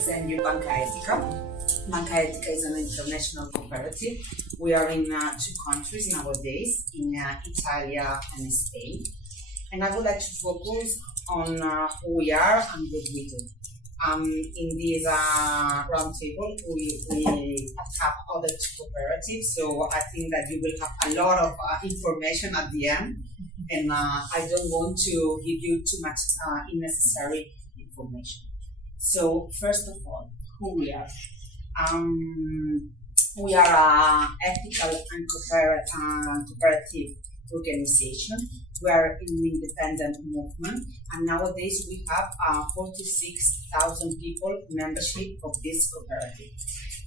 present you Banca Etica. Banca Etica is an international cooperative. We are in two countries nowadays, in Italy and Spain. And I would like to focus on who we are and what we do. In this roundtable, we have other two cooperatives, so I think that you will have a lot of information at the end, and I don't want to give you too much unnecessary information. So first of all, who we are. We are an ethical and cooperative organization. We are an independent movement, and nowadays we have 46,000 people membership of this cooperative.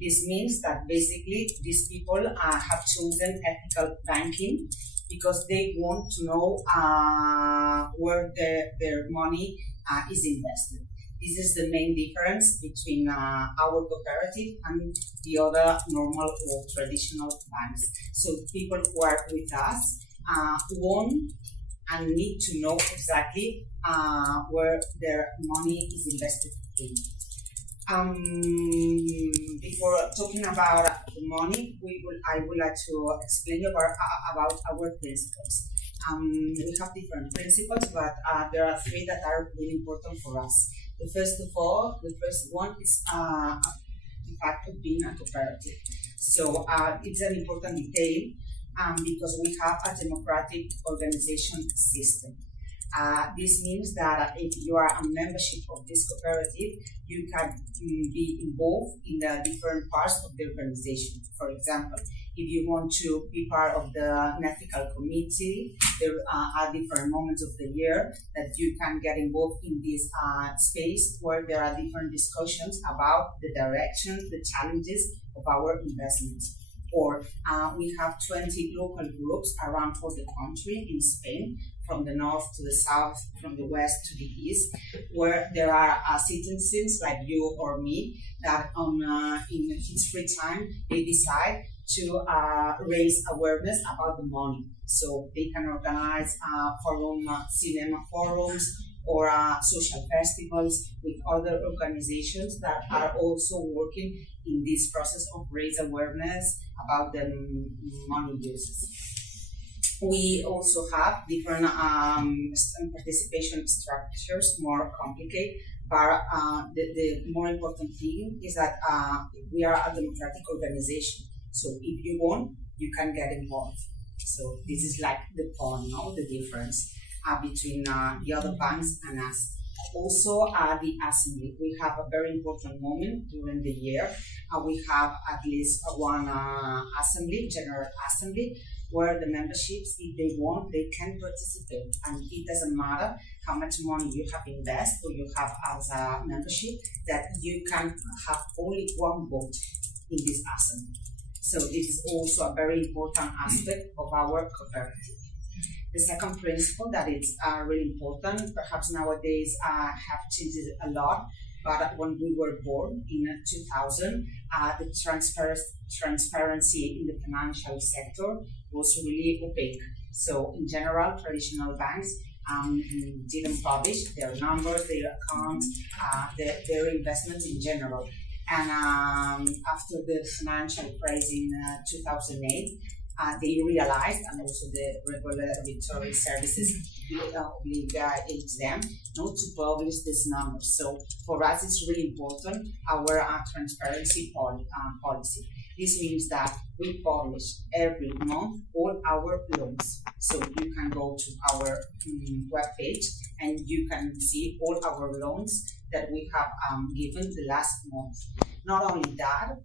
This means that basically these people have chosen ethical banking because they want to know where their money is invested. This is the main difference between our cooperative and the other normal or traditional banks. So people who are with us want and need to know exactly where their money is invested in. Before talking about the money, I would like to explain about our principles. We have different principles, but there are three that are really important for us. The first one is the fact of being a cooperative. So it's an important detail because we have a democratic organization system. This means that if you are a membership of this cooperative, you can be involved in the different parts of the organization. For example, if you want to be part of the ethical committee, there are different moments of the year that you can get involved in this space where there are different discussions about the direction, the challenges of our investments. Or we have 20 local groups around for the country in Spain, from the north to the south, from the west to the east, where there are citizens like you or me that in his free time they decide to raise awareness about the money. So they can organize cinema forums or social festivals with other organizations that are also working in this process of raise awareness about the money uses. We also have different participation structures, more complicated, but the more important thing is that we are a democratic organization. So if you want, you can get involved. So this is like the point, no? The difference between the other banks and us. Also, the assembly. We have a very important moment during the year. We have at least one assembly, general assembly, where the memberships, if they want, they can participate. And it doesn't matter how much money you have invested or you have as a membership, that you can have only one vote in this assembly. So this is also a very important aspect of our cooperative. The second principle that is really important, perhaps nowadays have changed a lot, but when we were born in 2000, the transparency in the financial sector was really opaque. So in general, traditional banks didn't publish their numbers, their accounts, their investments in general. And after the financial crisis in 2008, they realized, and also the regulatory services obligate them to publish these numbers. So for us, it's really important, our transparency policy. This means that we publish every month all our loans. So you can go to our webpage and you can see all our loans that we have given the last month. Not only that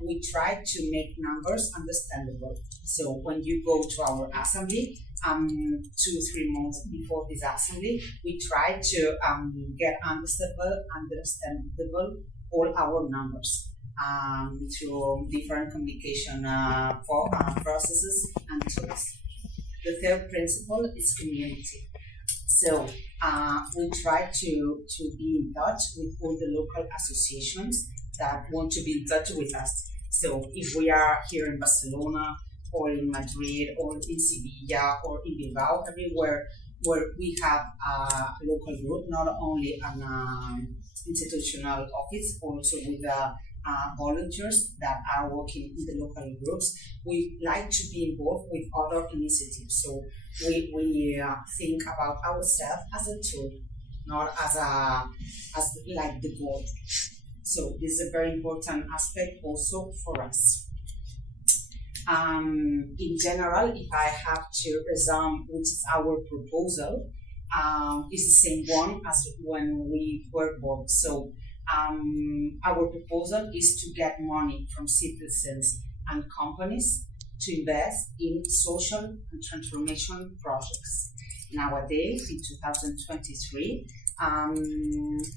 we try to make numbers understandable. So when you go to our assembly, 2-3 months before this assembly, we try to get understandable all our numbers through different communication processes and tools. The third principle is community. So we try to be in touch with all the local associations that want to be in touch with us. So if we are here in Barcelona or in Madrid or in Sevilla or in Bilbao, everywhere where we have a local group, not only an institutional office, also with volunteers that are working in the local groups. We like to be involved with other initiatives. So we think about ourselves as a tool, not as like the goal. So this is a very important aspect also for us. In general, if I have to resume which is our proposal, it's the same one as when we were born. So our proposal is to get money from citizens and companies to invest in social and transformation projects. Nowadays, in 2023,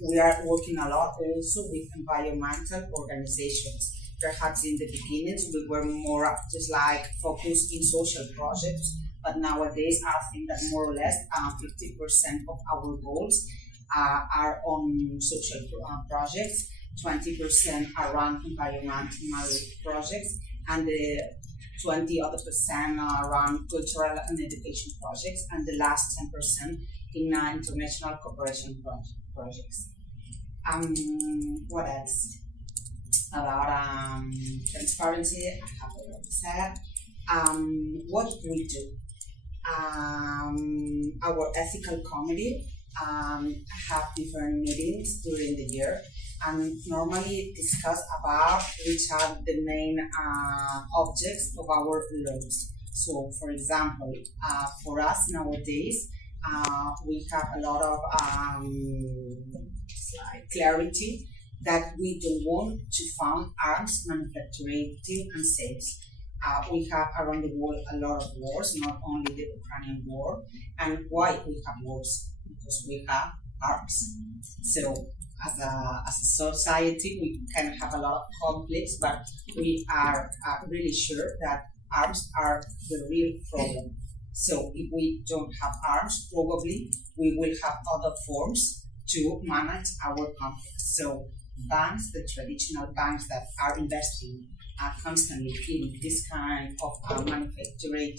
we are working a lot also with environmental organizations. Perhaps in the beginnings we were more just like focused in social projects, but nowadays I think that more or less 50% of our goals are on social projects, 20% around environmental projects, and the 20 other percent around cultural and education projects, and the last 10% in international cooperation projects. What else? About transparency, I have already said. What we do? Our ethical committee have different meetings during the year and normally discuss about which are the main objects of our laws. So, for example, for us nowadays, we have a lot of clarity that we don't want to fund arms manufacturing and sales. We have around the world a lot of wars, not only the Ukrainian war. And why we have wars? Because we have arms. So as a society, we can have a lot of conflicts, but we are really sure that arms are the real problem. So if we don't have arms, probably we will have other forms to manage our conflicts. So banks, the traditional banks that are investing constantly in this kind of manufacturing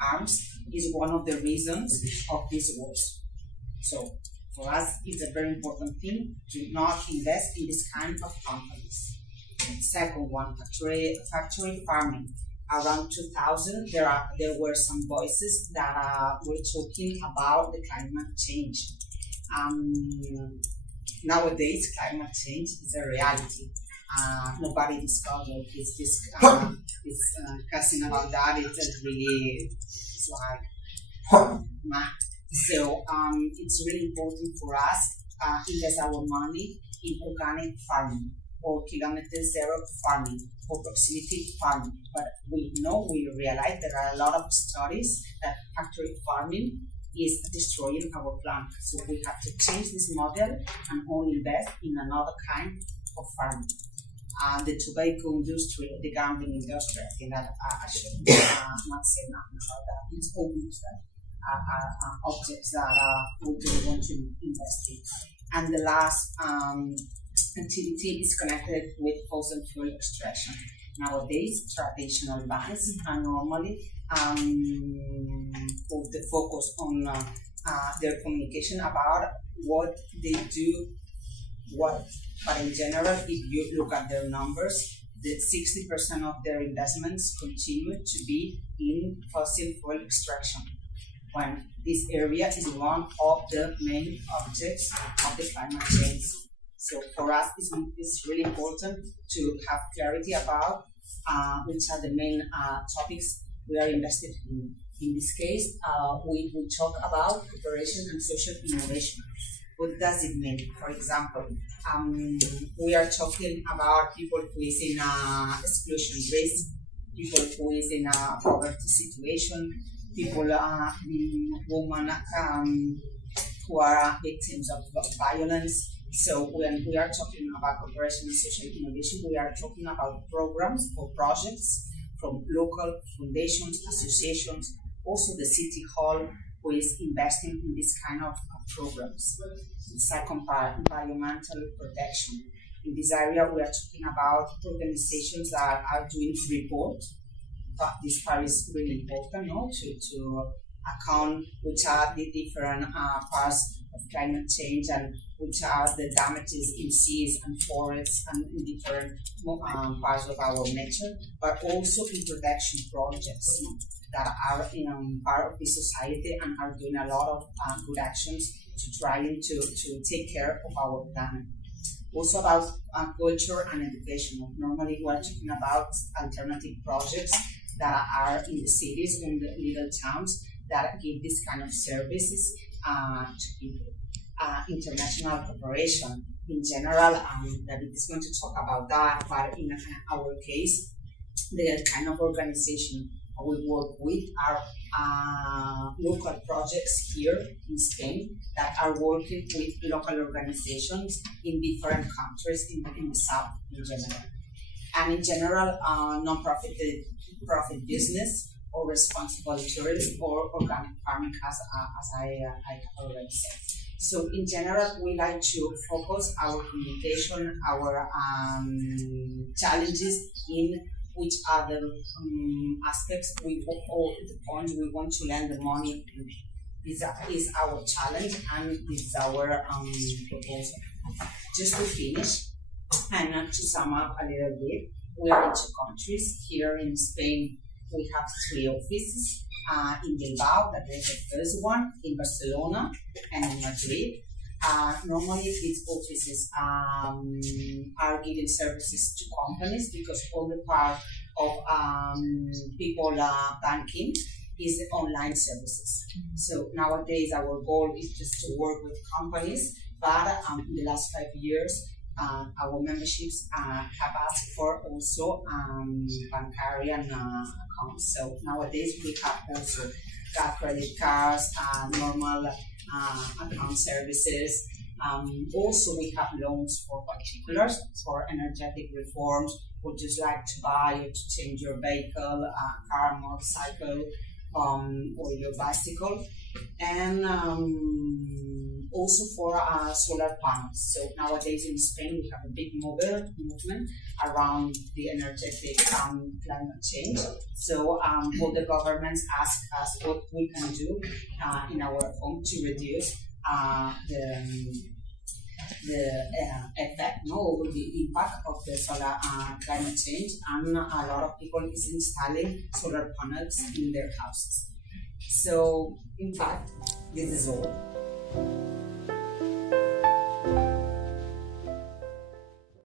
arms is one of the reasons of these wars. So for us, it's a very important thing to not invest in this kind of companies. Second one, factory farming. Around 2000, there were some voices that were talking about the climate change. Nowadays, climate change is a reality. Nobody discussed it. It's discussing about that. It's like mad. So it's really important for us invest our money in organic farming or kilometer zero farming or proximity farming. But we realize there are a lot of studies that factory farming is destroying our planet. So we have to change this model and only invest in another kind of farming. The tobacco industry, the gambling industry, I think that I should not say nothing about that. It's obvious that objects that we don't want to invest in. And the last activity is connected with fossil fuel extraction. Nowadays, traditional banks are normally put the focus on their communication about what they do, but in general, if you look at their numbers, the 60% of their investments continue to be in fossil fuel extraction, when this area is one of the main objects of the climate change. So for us, it's really important to have clarity about which are the main topics we are invested in. In this case, we will talk about cooperation and social innovation. What does it mean? For example, we are talking about people who is in exclusion risk, people who is in a poverty situation, people, women who are victims of violence. So when we are talking about cooperation and social innovation, we are talking about programs or projects from local foundations, associations, also the city hall who is investing in this kind of programs. The second part, environmental protection. In this area, we are talking about organizations that are doing report, but this part is really important, no? To account which are the different parts of climate change and which are the damages in seas and forests and in different parts of our nature, but also in protection projects that are part of the society and are doing a lot of good actions to trying to take care of our planet. Also about culture and education. Normally we're talking about alternative projects that are in the cities, in the little towns, that give this kind of services to people. International cooperation in general, David is going to talk about that, but in our case, the kind of organization we work with are local projects here in Spain that are working with local organizations in different countries in the south in general. And in general, non-profit business or responsible tourism or organic farming, as I already said. So in general, we like to focus our communication, our challenges in which are the aspects or the points we want to lend the money. This is our challenge and this is our proposal. Just to finish and to sum up a little bit, we are in 2 countries. Here in Spain, we have 3 offices. In Bilbao, that is the first one, in Barcelona and in Madrid. Normally these offices are giving services to companies because all the part of people banking is online services. So nowadays our goal is just to work with companies, but in the last 5 years our memberships have asked for also bancarian accounts. So nowadays we have also credit cards, normal account services. Also we have loans for particulars, for energetic reforms, or just like to buy or to change your vehicle, car, motorcycle, or your bicycle. And also for solar panels. So nowadays in Spain we have a big movement around the energetic climate change. So all the governments ask us what we can do in our home to reduce the effect, or the impact of the solar climate change, and a lot of people is installing solar panels in their houses. So in fact, this is all.